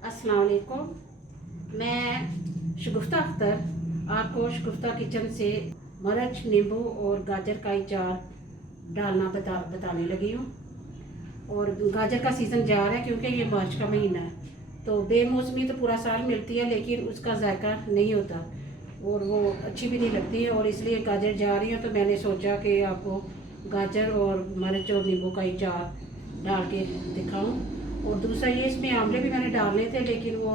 अस्सलाम वालेकुम। मैं शगुफ्ता अख्तर आपको शगुफ्ता किचन से मर्च, नींबू और गाजर का अचार डालना बताने लगी हूँ। और गाजर का सीज़न जा रहा है क्योंकि ये मार्च का महीना है, तो बेमौसमी तो पूरा साल मिलती है लेकिन उसका जायका नहीं होता और वो अच्छी भी नहीं लगती है। और इसलिए गाजर जा रही है तो मैंने सोचा कि आपको गाजर और मर्च और नींबू का अचार डाल के दिखाऊं। और दूसरा ये, इसमें आंवले भी मैंने डालने थे लेकिन वो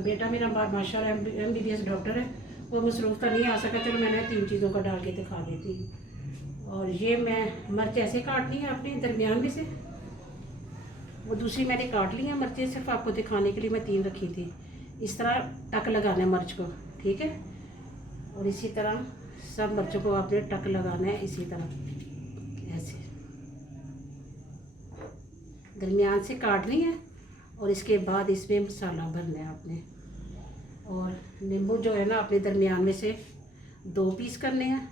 बेटा मेरा माशाल्लाह MBBS डॉक्टर है, वो मसरूफ़ नहीं आ सका। चलो मैंने 3 चीज़ों का डाल के दिखा देती हूँ। और ये मैं मिर्च ऐसे काटनी है अपने दरमियान में से, वो दूसरी मैंने काट ली है मिर्चें, सिर्फ आपको दिखाने के लिए मैं 3 रखी थी। इस तरह टक लगाना है मिर्च को, ठीक है। और इसी तरह सब मिर्चों को आपने टक लगाना है, इसी तरह ऐसे दरमियान से काटनी है। और इसके बाद इसमें मसाला भरना है आपने। और नींबू जो है ना अपने दरमियान में से 2 पीस करने हैं,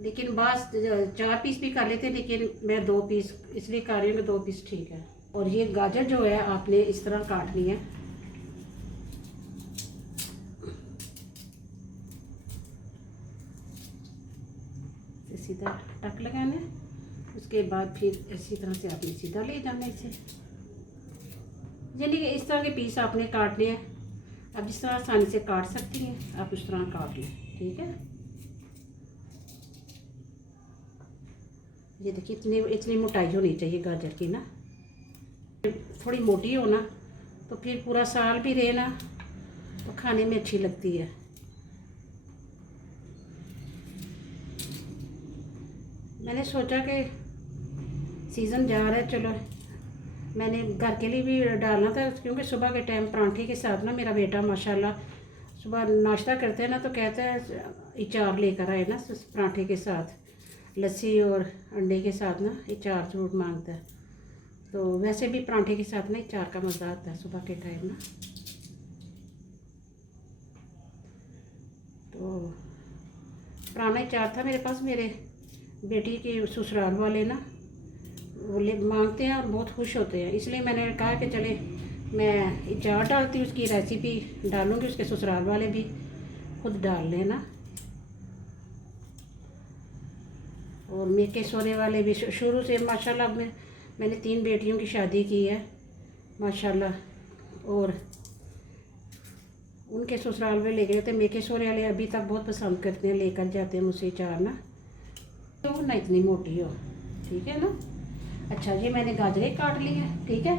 लेकिन बास 4 पीस भी कर लेते हैं, लेकिन मैं 2 पीस इसलिए कर रही हूँ कि 2 पीस ठीक है। और ये गाजर जो है आपने इस तरह काटनी है, सीधा टक लगाना है। उसके बाद फिर इसी तरह से आपने सीधा ले जाना है इसे, यानी कि इस तरह के पीस आपने काटने हैं। आप जिस तरह आसानी से काट सकती हैं आप उस तरह काट लें, ठीक है। ये देखिए इतनी मोटाई होनी चाहिए गाजर की ना, थोड़ी मोटी हो ना तो फिर पूरा साल भी रहे ना तो खाने में अच्छी लगती है। मैंने सोचा कि सीज़न जा रहा है, चलो मैंने घर के लिए भी डालना था, क्योंकि सुबह के टाइम परांठे के साथ ना मेरा बेटा माशाल्लाह सुबह नाश्ता करते हैं ना तो कहता है अचार लेकर आए ना परांठे के साथ, लस्सी और अंडे के साथ ना अचार ज़रूर मांगता है। तो वैसे भी परांठे के साथ ना अचार का मज़ा आता है सुबह के टाइम ना। तो पुराना अचार था मेरे पास, मेरे बेटी के ससुराल वाले ना वो मांगते हैं और बहुत खुश होते हैं, इसलिए मैंने कहा कि चले मैं अचार डालती हूँ, उसकी रेसिपी डालूँगी, उसके ससुराल वाले भी खुद डाल लेना। और मेरे सोने वाले भी शुरू से माशाल्लाह मैंने 3 बेटियों की शादी की है माशाल्लाह। और उनके ससुराल में ले गए थे, मेरे सोने वाले अभी तक बहुत पसंद करते हैं, लेकर जाते हैं मुझसे अचार ना, तो ना इतनी मोटी हो, ठीक है ना। अच्छा, ये मैंने गाजरें काट ली हैं, ठीक है।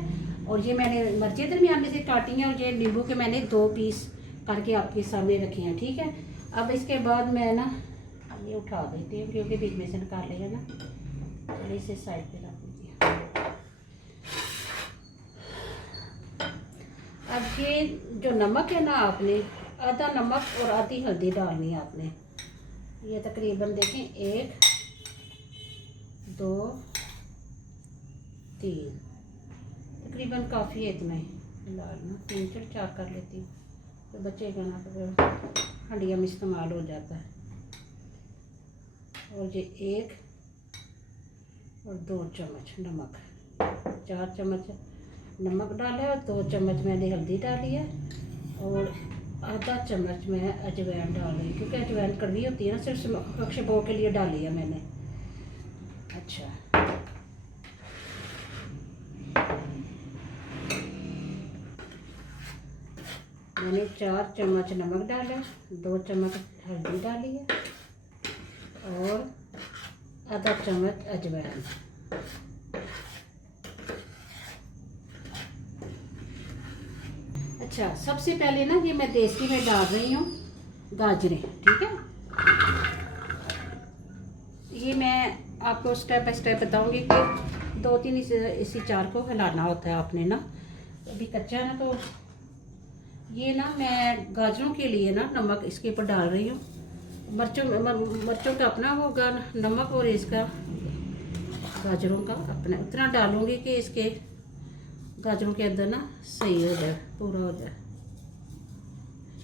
और ये मैंने मिर्चें दरमियान में से काटी हैं, और ये नींबू के मैंने 2 पीस करके आपके सामने रखे हैं, ठीक है। अब इसके बाद मैं ना ये उठा देती हूँ क्योंकि बीच में से निकाल लेगा ना, चलिए इसे साइड पे रख दीजिए। अब ये जो नमक है ना आपने आधा नमक और आधी हल्दी डालनी है आपने। ये तकरीबन देखें 1 2 3 तकरीबन काफ़ी है, इतना ही डालना। 3 4 कर लेती हूँ तो बचेगा ना, तो हंडिया में इस्तेमाल हो जाता है। और ये 1 और 2 चम्मच नमक, 4 चम्मच नमक डाला है, 2 चम्मच मैंने हल्दी डाली है और आधा चम्मच मैं अजवाइन डाल रही हूँ, क्योंकि अजवाइन कड़वी होती है ना, सिर्फ खुशबू के लिए डाली है मैंने। अच्छा, मैंने 4 चम्मच नमक डाला, 2 चम्मच हल्दी डाली है और आधा चम्मच अजवाइन। अच्छा, सबसे पहले ना ये मैं देसी में डाल रही हूँ गाजरें, ठीक है। ये मैं आपको स्टेप बाय स्टेप बताऊंगी कि 2-3 इसी अचार को हिलाना होता है आपने ना, अभी कच्चा है ना। तो ये ना मैं गाजरों के लिए ना नमक इसके ऊपर डाल रही हूँ, मिर्चों का अपना होगा नमक और इसका गाजरों का अपना उतना डालूंगी कि इसके गाजरों के अंदर ना सही हो जाए, पूरा हो जाए।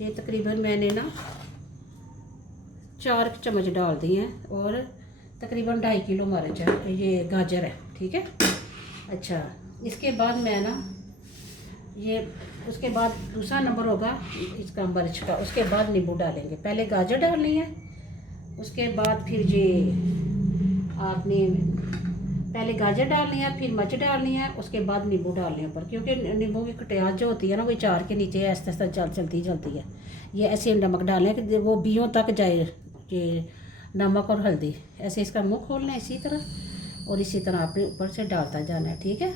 ये तकरीबन मैंने ना 4 चम्मच डाल दिए हैं और तकरीबन 2.5 किलो मिर्च है, ये गाजर है, ठीक है। अच्छा, इसके बाद मैं ना ये उसके बाद दूसरा नंबर होगा इसका मिर्च का। उसके बाद नींबू डालेंगे। पहले गाजर डालनी है, उसके बाद फिर ये आपने पहले गाजर डालनी है, फिर मिर्च डालनी है, उसके बाद नींबू डालने ऊपर, क्योंकि नींबू की खटास जो होती है ना वो चार के नीचे ऐसे ऐसे चलती चलती है। ये ऐसे नमक डालें कि वो बीयों तक जाए, ये नमक और हल्दी। ऐसे इसका मुंह खोलना है इसी तरह, और इसी तरह आपने ऊपर से डालता जाना है। ठीक है,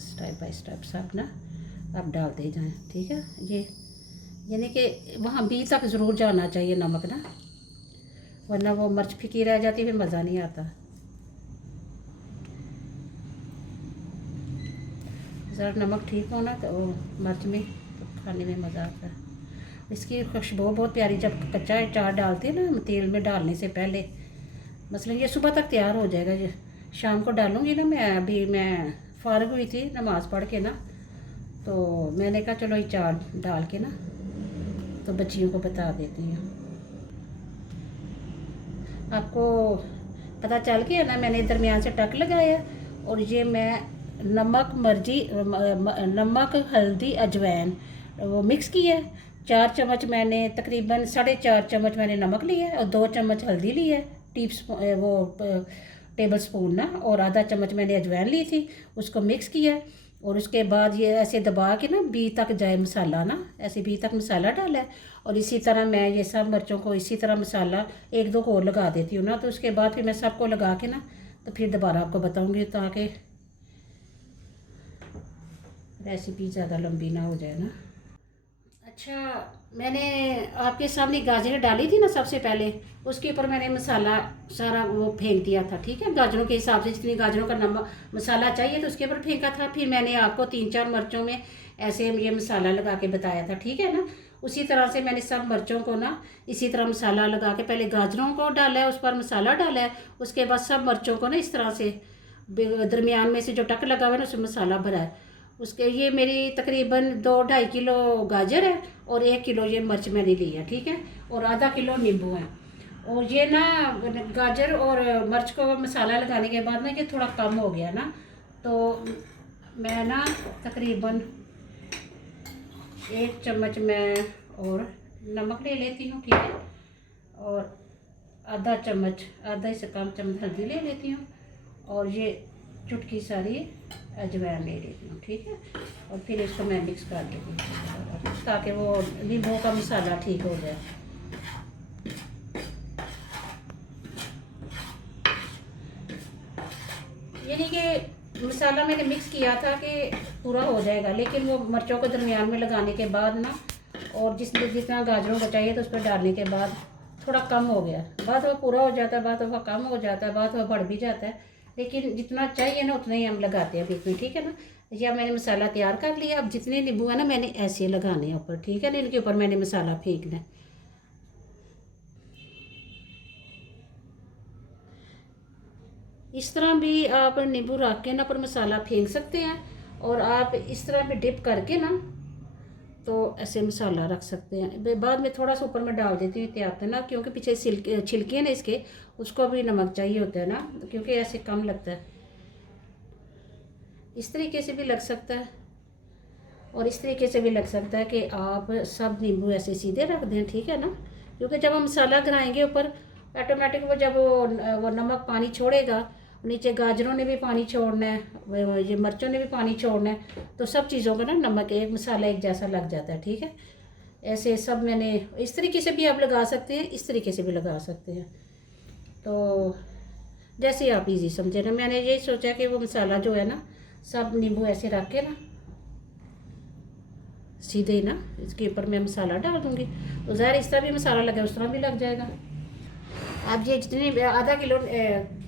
स्टेप बाय स्टेप सब ना आप डालते जाएं। ठीक है, ये यानी कि वहाँ बी तक ज़रूर जाना चाहिए नमक ना, वरना वो मिर्च फीकी रह जाती, फिर मज़ा नहीं आता। ज़रा नमक ठीक हो ना तो मिर्च में तो खाने में मज़ा आता है। इसकी खुशबू बहुत प्यारी, जब कच्चा अचार डालते हैं ना तेल में डालने से पहले, मसलन ये सुबह तक तैयार हो जाएगा। ये शाम को डालूँगी ना मैं। अभी मैं फ़ारिग हुई थी नमाज़ पढ़ के ना, तो मैंने कहा चलो अचार डाल के ना तो बच्चियों को बता देती हूँ। आपको पता चल गया ना, मैंने दरमियान से टक लगाया, और ये मैं नमक हल्दी अजवाइन वो मिक्स किया है। 4 चम्मच मैंने तकरीबन 4.5 चम्मच मैंने नमक लिया है, और 2 चम्मच हल्दी ली है, टेबल स्पून ना, और आधा चम्मच मैंने अजवाइन ली थी, उसको मिक्स किया। और उसके बाद ये ऐसे दबा के ना बी तक जाए मसाला ना, ऐसे बी तक मसाला डाला है। और इसी तरह मैं ये सब मिर्चों को इसी तरह मसाला 1-2 को और लगा देती हूँ ना, तो उसके बाद फिर मैं सबको लगा के ना तो फिर दोबारा आपको बताऊँगी, ताकि रेसिपी ज़्यादा लंबी ना हो जाए ना। अच्छा, मैंने आपके सामने गाजरें डाली थी ना सबसे पहले, उसके ऊपर मैंने मसाला सारा वो फेंक दिया था। ठीक है, गाजरों के हिसाब से जितनी गाजरों का नमक मसाला चाहिए तो उसके ऊपर फेंका था। फिर मैंने आपको 3-4 मिर्चों में ऐसे ये मसाला लगा के बताया था। ठीक है ना, उसी तरह से मैंने सब मिर्चों को ना इसी तरह मसाला लगा के पहले गाजरों को डाला है, उस पर मसाला डाला है, उसके बाद सब मिर्चों को ना इस तरह से दरमियान में से जो टक लगा हुआ है ना उसमें मसाला भरा है। उसके ये मेरी तकरीबन 2-2.5 किलो गाजर है, और 1 किलो ये मिर्च मैंने ली है। ठीक है, और आधा किलो नींबू है। और ये ना गाजर और मिर्च को मसाला लगाने के बाद ना ये थोड़ा कम हो गया ना, तो मैं ना तकरीबन 1 चम्मच मैं और नमक ले लेती हूँ। ठीक है, और आधा से कम चम्मच हल्दी ले लेती हूँ, और ये चुटकी सारी अजवाइन ले लेती हूँ। ठीक है, और फिर इसको मैं मिक्स कर देती हूँ ताकि वो नींबू का मसाला ठीक हो जाए। यानी कि मसाला मैंने मिक्स किया था कि पूरा हो जाएगा, लेकिन वो मिर्चों को दरमियान में लगाने के बाद ना, और जितना गाजरों को चाहिए तो उस पर डालने के बाद थोड़ा कम हो गया। बाद वो पूरा हो जाता है, बाद वो कम हो जाता है, बाद वो बढ़ भी जाता है, लेकिन जितना चाहिए ना उतना ही हम लगाते हैं बीच में। ठीक है ना, या मैंने मसाला तैयार कर लिया। अब जितने नींबू है ना मैंने ऐसे लगाने हैं ऊपर। ठीक है ना, इनके ऊपर मैंने मसाला फेंकना है। इस तरह भी आप नींबू रख के ना पर मसाला फेंक सकते हैं, और आप इस तरह भी डिप करके ना तो ऐसे मसाला रख सकते हैं। बाद में थोड़ा सा ऊपर में डाल देती हूँ एहतियात ना, क्योंकि पीछे छिलके ना इसके, उसको भी नमक चाहिए होता है ना, क्योंकि ऐसे कम लगता है। इस तरीके से भी लग सकता है, और इस तरीके से भी लग सकता है कि आप सब नींबू ऐसे सीधे रख दें। ठीक है ना, क्योंकि जब हम मसाला गिराएंगे ऊपर ऑटोमेटिक वो जब वो नमक पानी छोड़ेगा, नीचे गाजरों ने भी पानी छोड़ना है, ये मिर्चों ने भी पानी छोड़ना है, तो सब चीज़ों का ना नमक एक मसाला एक जैसा लग जाता है। ठीक है, ऐसे सब मैंने इस तरीके से भी आप लगा सकते हैं, इस तरीके से भी लगा सकते हैं, तो जैसे आप इजी समझे ना। मैंने यही सोचा कि वो मसाला जो है ना सब नींबू ऐसे रख के ना सीधे ना इसके ऊपर मैं मसाला डाल दूँगी, तो ज़ाहिर इस तरह भी मसाला लगे उस तरह भी लग जाएगा। अब ये जितने आधा किलो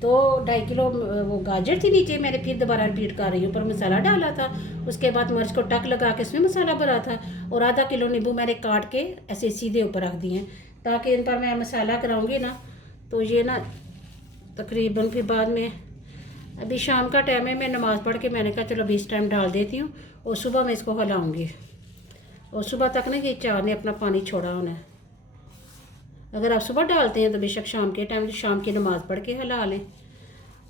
2-2.5 किलो वो गाजर थी नीचे, मैंने फिर दोबारा रिपीट कर रही हूँ, ऊपर मसाला डाला था, उसके बाद मिर्च को टक लगा के इसमें मसाला भरा था, और आधा किलो नींबू मैंने काट के ऐसे सीधे ऊपर रख दिए हैं, ताकि इन पर मैं मसाला कराऊँगी ना तो ये ना तकरीबन फिर बाद में। अभी शाम का टाइम है, मैं नमाज़ पढ़ के मैंने कहा चलो अभी इस टाइम डाल देती हूँ, और सुबह मैं इसको हिलाऊँगी, और सुबह तक ना ये चार ने अपना पानी छोड़ा होना है। अगर आप सुबह डालते हैं तो बेशक शाम के टाइम शाम की नमाज़ पढ़ के हिला लें,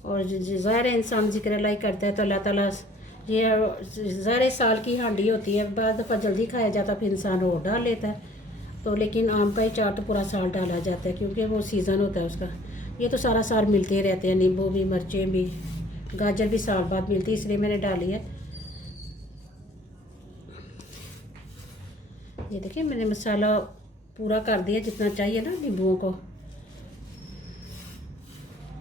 और ज़ाहिर इंसान ज़िक्र अल्लाह करता है तो अल्लाह ताला ये ज़ारे साल की हांडी होती है, बाद दफ़ा जल्दी खाया जाता फिर इंसान और डाल लेता है। तो लेकिन आम का अचार तो पूरा साल डाला जाता है क्योंकि वो सीज़न होता है उसका। ये तो सारा साल मिलते रहते हैं, नींबू भी, मिर्चें भी, गाजर भी साल बाद मिलती है, इसलिए मैंने डाली है। ये देखिए मैंने मसाला पूरा कर दिया जितना चाहिए ना नींबुओं को।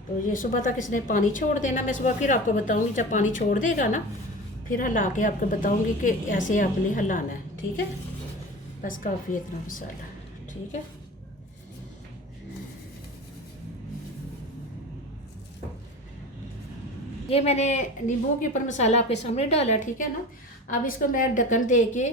तो ये सुबह तक इसने पानी छोड़ देना। मैं सुबह फिर आपको बताऊंगी, जब पानी छोड़ देगा ना फिर हिला के आपको बताऊंगी कि ऐसे आपने हिलाना है, ठीक है। बस काफ़ी है इतना मसाला, ठीक है। ये मैंने नींबू के ऊपर मसाला आपके सामने डाला, ठीक है ना। अब इसको मैं ढक्कन दे के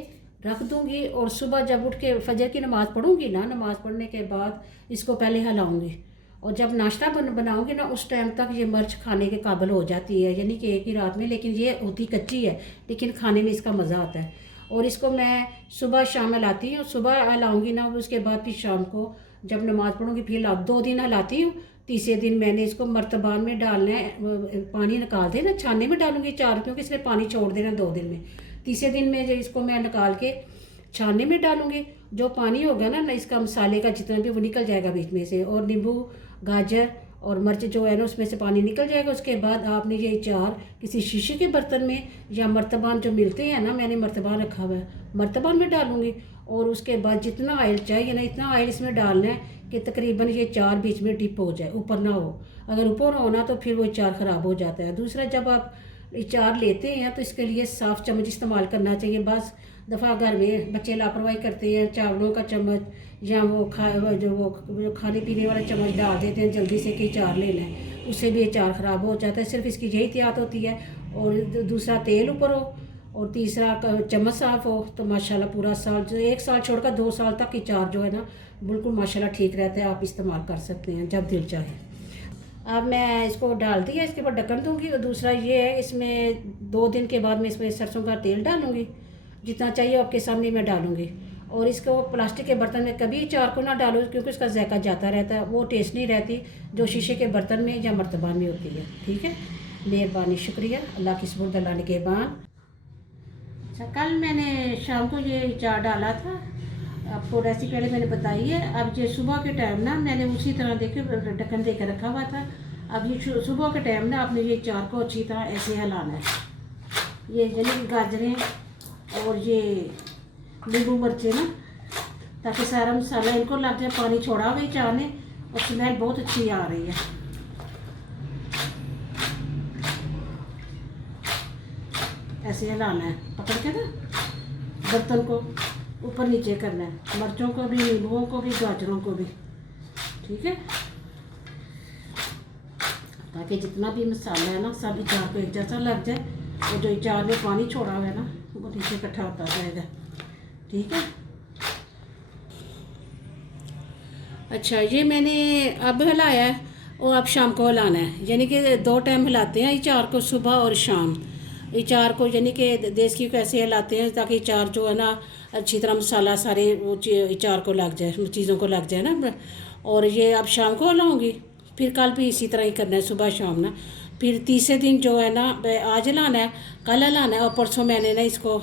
रख दूंगी और सुबह जब उठ के फजर की नमाज़ पढ़ूंगी ना, नमाज़ पढ़ने के बाद इसको पहले हिलाऊंगी और जब नाश्ता बनाऊंगी ना उस टाइम तक ये मिर्च खाने के काबिल हो जाती है, यानी कि एक ही रात में। लेकिन ये होती कच्ची है, लेकिन खाने में इसका मज़ा आता है। और इसको मैं सुबह शाम हिलाती हूँ, सुबह हिलाऊंगी ना, उसके बाद फिर शाम को जब नमाज़ पढ़ूंगी फिर 2 दिन हिलाती हूँ। तीसरे दिन मैंने इसको मर्तबान में डालना है, पानी निकाल देना, छानने में डालूंगी चार, क्योंकि इसने पानी छोड़ देना 2 दिन में। तीसरे दिन में जो इसको मैं निकाल के छानने में डालूंगी, जो पानी होगा ना इसका मसाले का जितना भी वो निकल जाएगा बीच में से, और नींबू, गाजर और मिर्च जो है ना उसमें से पानी निकल जाएगा। उसके बाद आपने ये अचार किसी शीशे के बर्तन में या मर्तबान जो मिलते हैं ना, मैंने मर्तबान रखा हुआ है, मर्तबान में डालूंगी। और उसके बाद जितना ऑयल चाहिए ना इतना ऑयल इसमें डालना है कि तकरीबन ये अचार बीच में डिप हो जाए, ऊपर ना हो। अगर ऊपर हो ना तो फिर वो अचार ख़राब हो जाता है। दूसरा, जब आप अचार लेते हैं तो इसके लिए साफ़ चम्मच इस्तेमाल करना चाहिए। बस दफ़ा घर में बच्चे लापरवाही करते हैं, चावलों का चम्मच या वो खाने पीने वाला चम्मच डाल देते हैं जल्दी से कि अचार लेना है, उससे भी अचार ख़राब हो जाता है। सिर्फ इसकी यही एहतियात होती है। और दूसरा, तेल ऊपर हो, और तीसरा चम्मच साफ़ हो, तो माशाल्लाह पूरा साल, जो 1 साल छोड़कर 2 साल तक अचार जो है ना बिल्कुल माशाल्लाह ठीक रहता है। आप इस्तेमाल कर सकते हैं जब दिल चाहे। अब मैं इसको डाल दिया, इसके ऊपर ढक्कन दूँगी। और दूसरा ये है, इसमें 2 दिन के बाद मैं इसमें सरसों का तेल डालूँगी, जितना चाहिए आपके सामने मैं डालूँगी। और इसको प्लास्टिक के बर्तन में कभी अचार को ना डालो क्योंकि उसका जायका जाता रहता है, वो टेस्ट नहीं रहती जो शीशे के बर्तन में या मर्तबान में होती है, ठीक है। मेहरबानी, शुक्रिया, अल्लाह की सुबह दलाने के बाद। अच्छा, कल मैंने शाम को ये अचार डाला था, आपको रेसिपी पहले मैंने बताई है। अब ये सुबह के टाइम ना मैंने उसी तरह देखे ढक्कन दे कर रखा हुआ था। अब ये सुबह के टाइम ना आपने ये अचार को अच्छी तरह ऐसे हिलाना है। ये यानी गाजरें और ये नींबू मिर्चें ना, ताकि सारा मसाला इनको लग जाए। पानी छोड़ा हुआ अचार ने और स्मेल बहुत अच्छी आ रही है। ऐसे हिलाना है, पकड़ के ना बर्तन को ऊपर नीचे करना है, मिर्चों को भी, नींबुओं को भी, गाजरों को भी, ठीक है। ताकि जितना भी मसाला है ना सब अचार को एक जैसा लग जाए, और जो अचार ने पानी छोड़ा हुआ है ना वो नीचे इकट्ठा होता जाएगा, ठीक है। अच्छा, ये मैंने अब हिलाया है और अब शाम को हिलाना है, यानी कि 2 टाइम हिलाते हैं अचार को, सुबह और शाम। अचार को यानी कि देसी घी को ऐसे हिलाते हैं ताकि अचार जो है ना अच्छी तरह मसाला सारे वो अचार को लग जाए, चीज़ों को लग जाए ना। और ये अब शाम को हिलाऊंगी, फिर कल भी इसी तरह ही करना है, सुबह शाम ना। फिर तीसरे दिन जो है ना आज हिलाना है, कल हिलाना है, और परसों मैंने ना इसको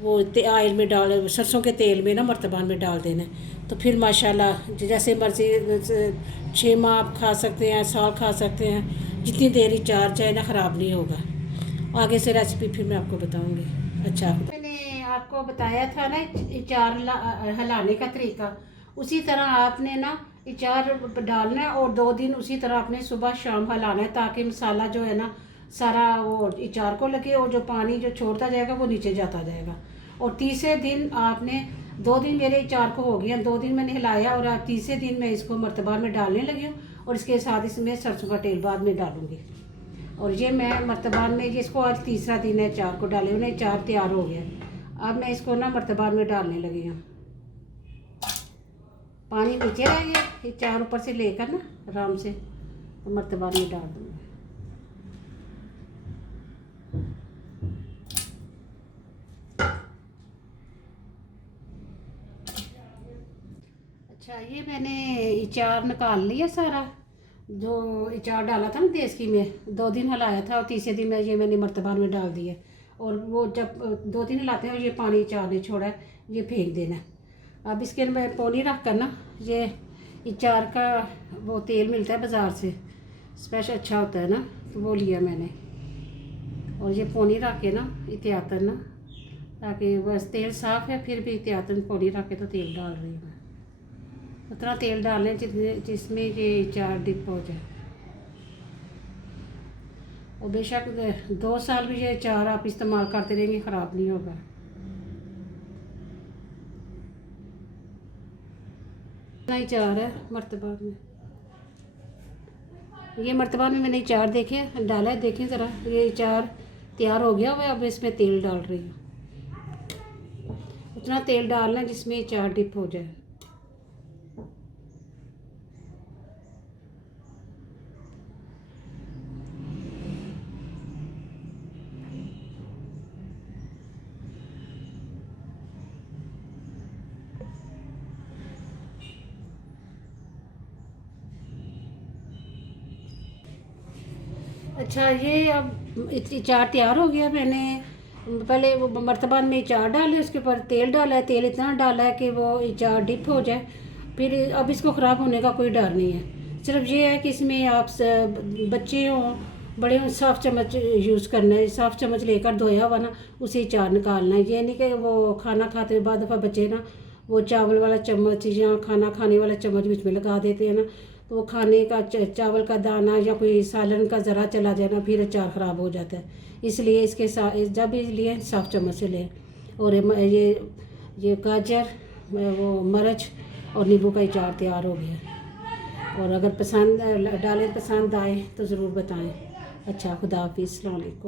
वो ऑयल में डाल, सरसों के तेल में ना मर्तबान में डाल देना है। तो फिर माशाल्लाह जैसे मर्जी 6 माह आप खा सकते हैं, साल खा सकते हैं, जितनी देर अचार चाहे ना ख़राब नहीं होगा। आगे से रेसिपी फिर मैं आपको बताऊंगी। अच्छा, मैंने आपको बताया था ना अचार हिलाने का तरीका, उसी तरह आपने ना अचार डालना है और 2 दिन उसी तरह आपने सुबह शाम हिलाना है, ताकि मसाला जो है ना सारा वो अचार को लगे और जो पानी जो छोड़ता जाएगा वो नीचे जाता जाएगा। और तीसरे दिन आपने 2 दिन मेरे अचार को हो गया, 2 दिन मैंने हिलाया, और अब तीसरे दिन मैं इसको मर्तबान में डालने लगी हूँ। और इसके साथ इसमें सरसों का तेल बाद में डालूँगी। और ये मैं मर्तबान में, ये इसको आज तीसरा दिन है अचार को डाले, उन्हें अचार तैयार हो गया। अब मैं इसको ना मर्तबान में डालने लगी हूँ। पानी नीचे रह गया, अचार ऊपर से लेकर ना आराम से तो मर्तबान में डाल दूँगी। अच्छा, ये मैंने अचार निकाल लिया सारा, जो अचार डाला था ना देसी में, 2 दिन हिलाया था और तीसरे दिन में ये मैंने मर्तबान में डाल दिया। और वो जब 2-3 हिलाते हैं ये पानी अचार ने छोड़ा है, ये फेंक देना है। अब इसके अंदर पौनी रख कर ना, ये अचार का वो तेल मिलता है बाज़ार से, स्पेशल अच्छा होता है ना, तो वो लिया मैंने। और ये पौनी रख के ना एहतियातन ना, ताकि बस तेल साफ़ है फिर भी एहतियातन पौनी रख के तो तेल डाल रही हूँ मैं। उतना तेल डालें जिसमें ये अचार डिप हो जाए। और बेशक 2 साल भी ये अचार आप इस्तेमाल करते रहेंगे, ख़राब नहीं होगा। इतना अचार है मर्तबा में, ये मर्तबा में मैंने अचार देखे डाला है, देखें ज़रा, ये अचार तैयार हो गया हुआ है। अब इसमें तेल डाल रही हूँ, उतना तेल डालना जिसमें अचार डिप हो जाए। अच्छा, ये अब इतनी चार तैयार हो गया। मैंने पहले वो मर्तबान में चार डाले, उसके ऊपर तेल डाला है। तेल इतना डाला है कि वो चार डिप हो जाए। फिर अब इसको ख़राब होने का कोई डर नहीं है। सिर्फ ये है कि इसमें आप बच्चे हों बड़े हों, साफ़ चम्मच यूज़ करना है। साफ़ चम्मच लेकर धोया हुआ ना उसे चार निकालना है। ये नहीं कि वो खाना खाते बाद दफ़ा बच्चे ना वो चावल वाला चम्मच या खाना खाने वाला चम्मच बीच में लगा देते हैं ना, तो वो खाने का चावल का दाना या कोई सालन का ज़रा चला जाए ना, फिर अचार ख़राब हो जाता है। इसलिए इसके साथ जब भी लिए साफ़ चम्मच से लें। और ये गाजर, वो मिर्च और नींबू का अचार तैयार हो गया। और अगर पसंद डालें, पसंद आए तो ज़रूर बताएं। अच्छा, खुदा हाफिज़, अस्सलाम वालेकुम।